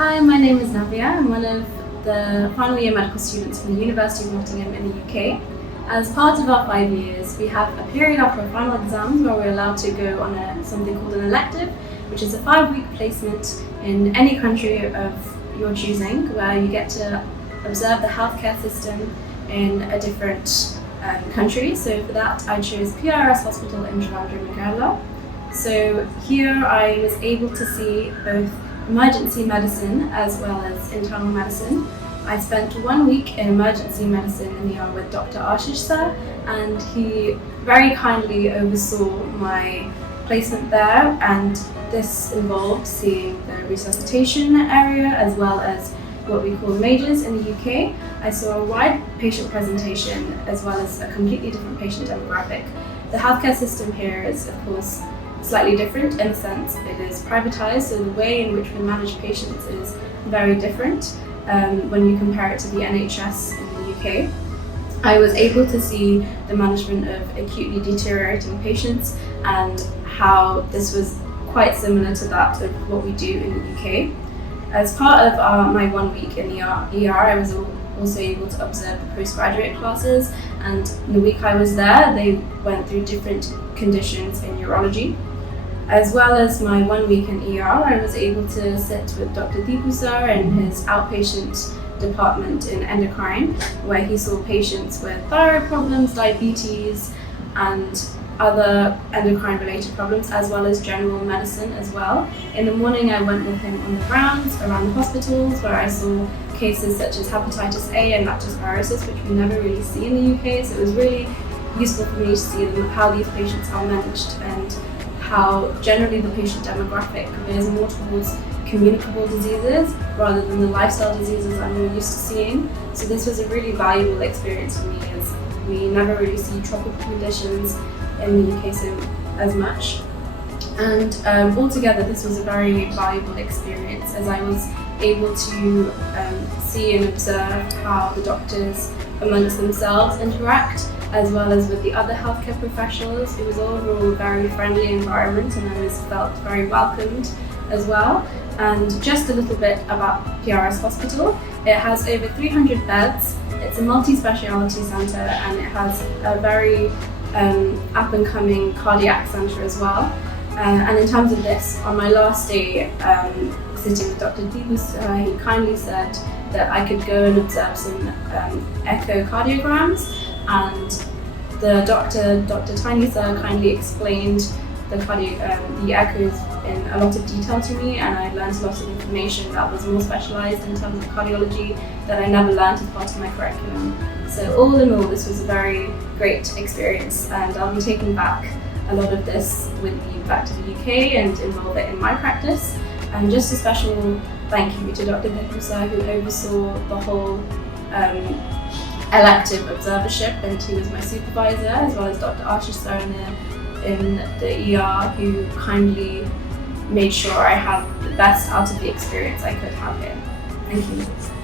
Hi, my name is Navia. I'm one of the final year medical students from the University of Nottingham in the UK. As part of our 5 years, we have a period after our final exams where we're allowed to go on something called an elective, which is a 5-week placement in any country of your choosing, where you get to observe the healthcare system in a different country. So for that, I chose PRS Hospital in Trivandrum. So here I was able to see both emergency medicine as well as internal medicine. I spent 1 week in emergency medicine in the ER with Dr. Ashish sir, and he very kindly oversaw my placement there, and this involved seeing the resuscitation area as well as what we call majors in the UK. I saw a wide patient presentation as well as a completely different patient demographic. The healthcare system here is, of course, slightly different in the sense it is privatised, so the way in which we manage patients is very different when you compare it to the NHS in the UK. I was able to see the management of acutely deteriorating patients and how this was quite similar to that of what we do in the UK. As part of my 1 week in the ER, I was also able to observe the postgraduate classes, and the week I was there, they went through different conditions in urology. As well as my 1 week in ER, I was able to sit with Dr. Deepu sir in his outpatient department in endocrine, where he saw patients with thyroid problems, diabetes, and other endocrine related problems, as well as general medicine as well. In the morning, I went with him on the rounds around the hospitals, where I saw cases such as hepatitis A and leptospirosis, which we never really see in the UK. So it was really useful for me to see how these patients are managed and how generally the patient demographic veers more towards communicable diseases rather than the lifestyle diseases I'm more used to seeing. So this was a really valuable experience for me, as we never really see tropical conditions in the UK as much. And altogether, this was a very valuable experience, as I was able to see and observe how the doctors amongst themselves interact, as well as with the other healthcare professionals. It was overall a very friendly environment, and I felt very welcomed as well. And just a little bit about PRS Hospital. It has over 300 beds. It's a multi-speciality centre, and it has a very up-and-coming cardiac centre as well. And in terms of this, on my last day sitting with Dr. Deepu, he kindly said that I could go and observe some echocardiograms, and the Dr. Tiny sir kindly explained the echoes in a lot of detail to me, and I learned a lot of information that was more specialised in terms of cardiology that I never learned as part of my curriculum. So all in all, this was a very great experience, and I'll be taking back a lot of this with me back to the UK and involve it in my practice. And just a special thank you to Dr. Deepu sir, who oversaw the whole elective observership, and he was my supervisor, as well as Dr. Ashish sir in the ER, who kindly made sure I had the best out of the experience I could have here. Thank you.